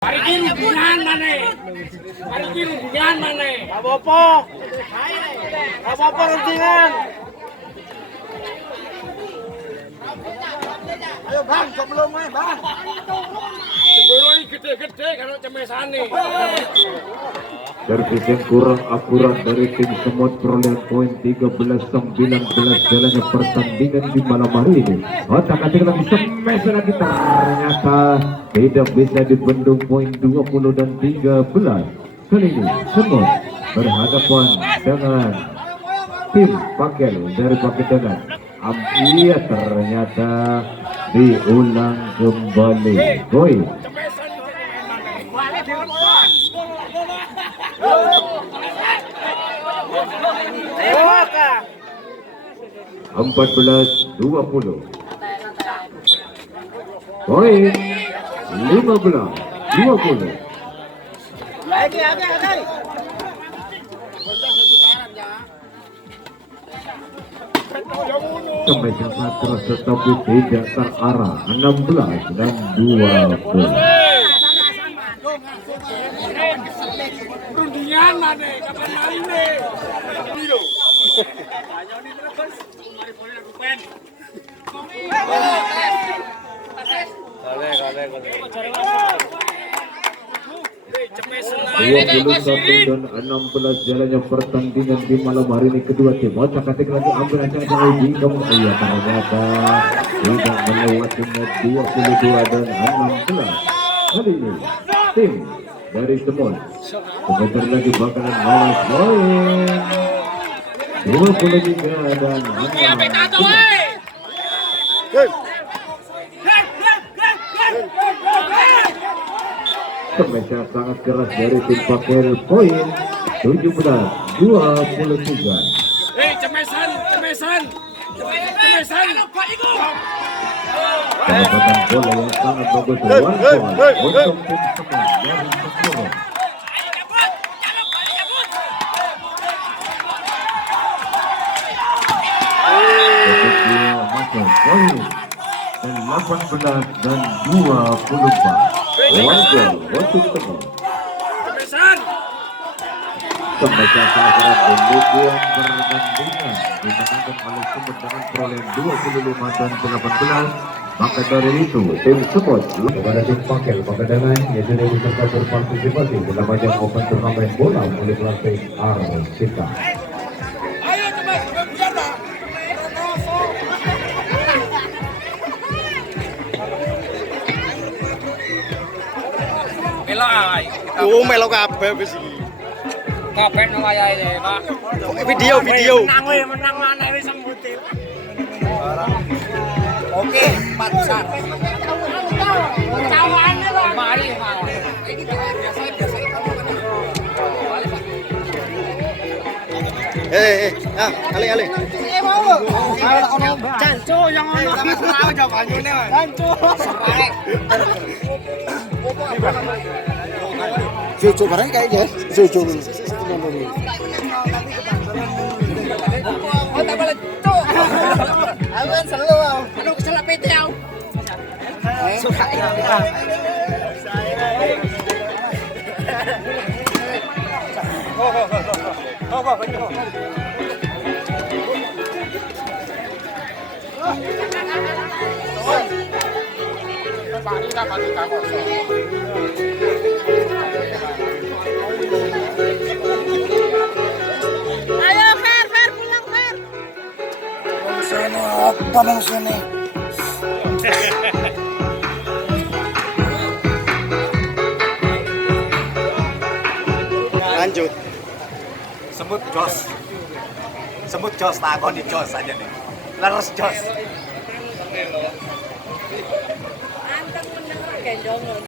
Mari kiri dengan mana? Mari kiri dengan mana? Apa-apa rentingan. Ayo bang, belum bang. Semgguruh gede-gede kalau cemesane. Servis yang kurang akurat dari tim SEMUD, perolehan poin 13-19 jalannya pertandingan di malam hari ini. Otak-atik lagi semes lagi, ternyata tidak bisa dibendung, poin 20 dan 13. Kali ini SEMUD berhadapan dengan tim Pakel dari Pakedanan. Iya, ternyata diulang kembali. Poin 14-20. Poin 15-20. Sampai sangat keras tetapi tidak terarah. 16 dan 20. Rundingan mana? Kapan main deh? Dan 16 jalannya pertandingan di malam hari ini. Kedua tim otak-atik lagi, ambil aja uji kamu. Iya, ternyata tidak melewati 22 dan 16. Kali ini tim dari SEMUD sebentar lagi bakalan malas poin 23 dan 16. Pemecahan sangat keras dari tim Pakel, poin 17-23. Cemesan. Pendapatan bola yang sangat bagus, one point untuk tim SEMUD dari SEMUD. Masuk poin dan 18 dan 24. One goal untuk SEMUD. Pembaca sasaran pembukuan pertandingan dimenangkan oleh SEMUD dengan perolehan 25 dan 18. Maka dari itu tim SEMUD kepada tim Pakel Pakedanan yang sudah beserta berpartisipasi dalam ajang open turnamen bola oleh PLASTIK kita. Melo kabeh wis iki. Kabeh nang wayahe, Pak. Video. Menang mana wis sembutin. Oke, 4 besar. Cawane lho. Mari. Iki biasa Ale. Jancu yang ono. Tahu jawabane, Mas. Jancu. Jojo barang kayaknya. Jojo. Oh, tak boleh cuk. Aku kan selalu. Anu keselak PT aku. Suka ya. Ayo Fer pulang Fer. Apa maksudnya? Lanjut. Semut jos, takon di jos aja nih. Leres jos. Anteng meneng gendong.